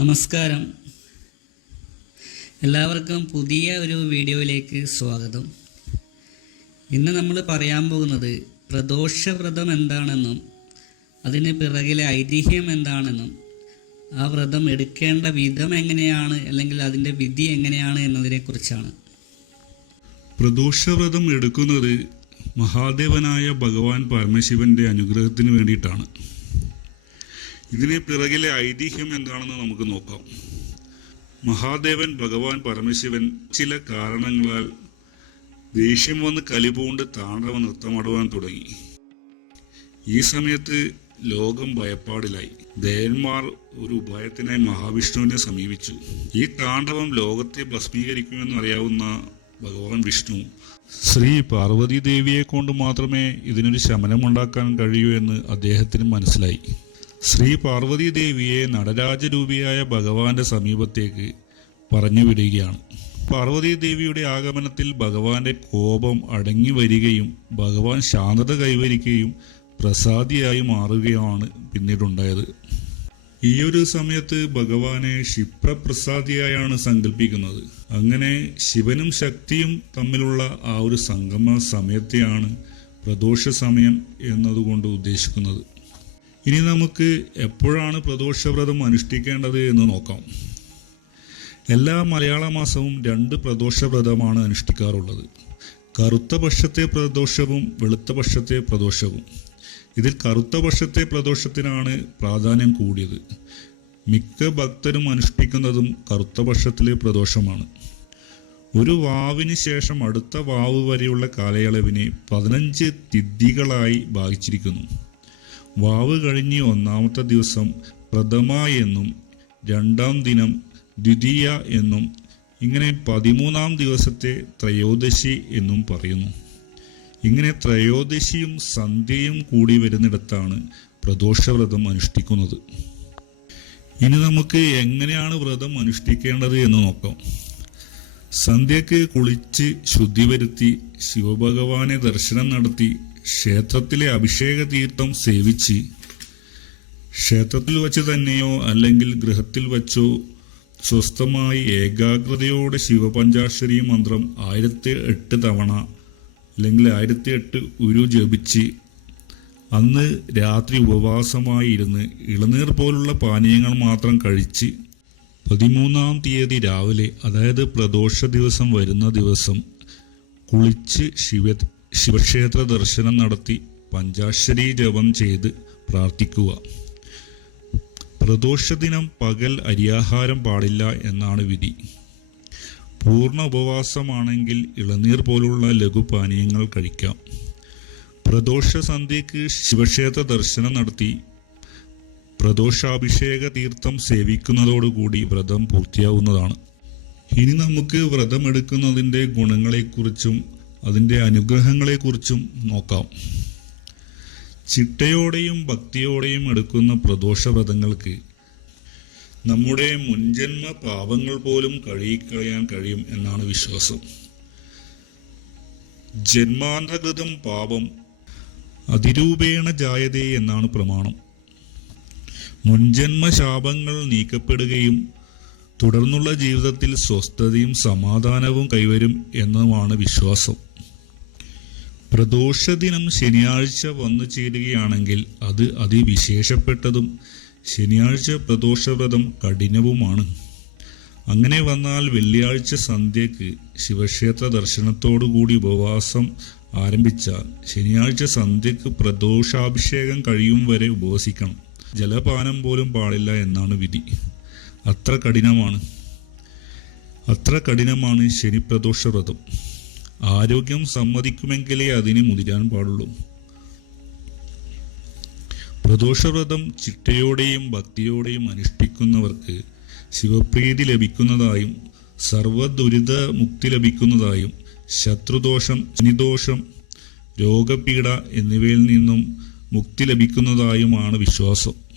നമസ്കാരം. എല്ലാവർക്കും പുതിയ ഒരു വീഡിയോയിലേക്ക് സ്വാഗതം. ഇന്ന് നമ്മൾ പറയാൻ പോകുന്നത് പ്രദോഷവ്രതം എന്താണെന്നും അതിന് പിറകിലെ ഐതിഹ്യം എന്താണെന്നും ആ വ്രതം എടുക്കേണ്ട വിധം എങ്ങനെയാണ് അല്ലെങ്കിൽ അതിന്റെ വിധി എങ്ങനെയാണ് എന്നതിനെക്കുറിച്ചാണ്. പ്രദോഷവ്രതം എടുക്കുന്നത് മഹാദേവനായ ഭഗവാൻ പരമശിവന്റെ അനുഗ്രഹത്തിന് വേണ്ടിയിട്ടാണ്. ഇതിന് പിറകിലെ ഐതിഹ്യം എന്താണെന്ന് നമുക്ക് നോക്കാം. മഹാദേവൻ ഭഗവാൻ പരമശിവൻ ചില കാരണങ്ങളാൽ ദേഷ്യം വന്ന് കലിപൂണ്ട് താണ്ഡവ നൃത്തമാടുവാൻ തുടങ്ങി. ഈ സമയത്ത് ലോകം ഭയപ്പാടിലായി. ദേവന്മാർ ഒരു ഉപായത്തിനായി മഹാവിഷ്ണുവിനെ സമീപിച്ചു. ഈ താണ്ഡവം ലോകത്തെ ഭസ്മീകരിക്കുമെന്ന് അറിയാവുന്ന ഭഗവാൻ വിഷ്ണു ശ്രീ പാർവതി ദേവിയെ കൊണ്ട് മാത്രമേ ഇതിനൊരു ശമനമുണ്ടാക്കാൻ കഴിയൂ എന്ന് അദ്ദേഹത്തിന് മനസ്സിലായി. ശ്രീ പാർവതി ദേവിയെ നടരാജരൂപിയായ ഭഗവാന്റെ സമീപത്തേക്ക് പറഞ്ഞു വിടുകയാണ് പാർവതി ദേവിയുടെ ആഗമനത്തിൽ ഭഗവാന്റെ കോപം അടങ്ങി വരികയും ഭഗവാൻ ശാന്തത കൈവരിക്കുകയും പ്രസാദിയായി മാറുകയാണ് പിന്നീടുണ്ടായത്. ഈ ഒരു സമയത്ത് ഭഗവാനെ ക്ഷിപ്രപ്രസാദിയായാണ് സങ്കല്പിക്കുന്നത്. അങ്ങനെ ശിവനും ശക്തിയും തമ്മിലുള്ള ആ ഒരു സംഗമ സമയത്തെയാണ് പ്രദോഷ സമയം എന്നതുകൊണ്ട് ഉദ്ദേശിക്കുന്നത്. ഇനി നമുക്ക് എപ്പോഴാണ് പ്രദോഷവ്രതം അനുഷ്ഠിക്കേണ്ടത് എന്ന് നോക്കാം. എല്ലാ മലയാള മാസവും രണ്ട് പ്രദോഷവ്രതമാണ് അനുഷ്ഠിക്കാറുള്ളത്. കറുത്ത പക്ഷത്തെ പ്രദോഷവും വെളുത്ത പക്ഷത്തെ പ്രദോഷവും. ഇതിൽ കറുത്ത പക്ഷത്തെ പ്രദോഷത്തിനാണ് പ്രാധാന്യം കൂടിയത്. മിക്ക ഭക്തരും അനുഷ്ഠിക്കുന്നതും കറുത്ത പക്ഷത്തിലെ പ്രദോഷമാണ്. ഒരു വാവിന് ശേഷം അടുത്ത വാവ് വരെയുള്ള കാലയളവിനെ പതിനഞ്ച് തിഥികളായി ഭാഗിച്ചിരിക്കുന്നു. വാവ് കഴിഞ്ഞ് ഒന്നാമത്തെ ദിവസം പ്രഥമ എന്നും രണ്ടാം ദിനം ദ്വിതീയ എന്നും ഇങ്ങനെ പതിമൂന്നാം ദിവസത്തെ ത്രയോദശി എന്നും പറയുന്നു. ഇങ്ങനെ ത്രയോദശിയും സന്ധ്യയും കൂടി വരുന്നിടത്താണ് പ്രദോഷവ്രതം അനുഷ്ഠിക്കുന്നത്. ഇനി നമുക്ക് എങ്ങനെയാണ് വ്രതം അനുഷ്ഠിക്കേണ്ടത് എന്ന് നോക്കാം. സന്ധ്യയ്ക്ക് കുളിച്ച് ശുദ്ധി വരുത്തി ശിവഭഗവാനെ ദർശനം നടത്തി ക്ഷേത്രത്തിലെ അഭിഷേക തീർത്ഥം സേവിച്ച് ക്ഷേത്രത്തിൽ വച്ച് തന്നെയോ അല്ലെങ്കിൽ ഗൃഹത്തിൽ വച്ചോ സ്വസ്ഥമായി ഏകാഗ്രതയോടെ ശിവപഞ്ചാക്ഷരി മന്ത്രം ആയിരത്തി എട്ട് തവണ അല്ലെങ്കിൽ ആയിരത്തി എട്ട് ഉരു ജപിച്ച് അന്ന് രാത്രി ഉപവാസമായി ഇരുന്ന് ഇളനീർ പോലുള്ള പാനീയങ്ങൾ മാത്രം കഴിച്ച് പതിമൂന്നാം തീയതി രാവിലെ അതായത് പ്രദോഷ ദിവസം വരുന്ന ദിവസം കുളിച്ച് ശിവ ശിവക്ഷേത്ര ദർശനം നടത്തി പഞ്ചാക്ഷരി ജപം ചെയ്ത് പ്രാർത്ഥിക്കുക. പ്രദോഷ ദിനം പകൽ അരിയാഹാരം പാടില്ല എന്നാണ് വിധി. പൂർണ ഉപവാസമാണെങ്കിൽ ഇളനീർ പോലുള്ള ലഘുപാനീയങ്ങൾ കഴിക്കാം. പ്രദോഷ സന്ധ്യയ്ക്ക് ശിവക്ഷേത്ര ദർശനം നടത്തി പ്രദോഷാഭിഷേക തീർത്ഥം സേവിക്കുന്നതോടുകൂടി വ്രതം പൂർത്തിയാവുന്നതാണ്. ഇനി നമുക്ക് വ്രതമെടുക്കുന്നതിന്റെ ഗുണങ്ങളെക്കുറിച്ചും അതിന്റെ അനുഗ്രഹങ്ങളെക്കുറിച്ചും നോക്കാം. ചിട്ടയോടെയും ഭക്തിയോടെയും എടുക്കുന്ന പ്രദോഷവ്രതങ്ങൾക്ക് നമ്മുടെ മുൻജന്മ പാപങ്ങൾ പോലും കഴുകിക്കളയാൻ കഴിയും എന്നാണ് വിശ്വാസം. ജന്മാന്തകൃതം പാപം അതിരൂപേണ ജായതേ എന്നാണ് പ്രമാണം. മുൻജന്മ ശാപങ്ങൾ നീക്കപ്പെടുകയും തുടർന്നുള്ള ജീവിതത്തിൽ സ്വസ്ഥതയും സമാധാനവും കൈവരും എന്നതുമാണ് വിശ്വാസം. പ്രദോഷദിനം ശനിയാഴ്ച വന്നു ചേരുകയാണെങ്കിൽ അത് അതിവിശേഷപ്പെട്ടതും ശനിയാഴ്ച പ്രദോഷവ്രതം കഠിനവുമാണ്. അങ്ങനെ വന്നാൽ വെള്ളിയാഴ്ച സന്ധ്യക്ക് ശിവക്ഷേത്ര ദർശനത്തോടുകൂടി ഉപവാസം ആരംഭിച്ചാൽ ശനിയാഴ്ച സന്ധ്യക്ക് പ്രദോഷാഭിഷേകം കഴിയും വരെ ഉപവസിക്കണം. ജലപാനം പോലും പാടില്ല എന്നാണ് വിധി. അത്ര കഠിനമാണ്. അത്ര കഠിനമാണ് ശനിപ്രദോഷ വ്രതം ആരോഗ്യം സമ്മതിക്കുമെങ്കിലേ അതിന് മുതിരാൻ പാടുള്ളൂ. പ്രദോഷവ്രതം ചിട്ടയോടെയും ഭക്തിയോടെയും അനുഷ്ഠിക്കുന്നവർക്ക് ശിവപ്രീതി ലഭിക്കുന്നതായും സർവദുരിത മുക്തി ലഭിക്കുന്നതായും ശത്രുദോഷം ശനിദോഷം രോഗപീഡ എന്നിവയിൽ നിന്നും മുക്തി ലഭിക്കുന്നതായുമാണ് വിശ്വാസം.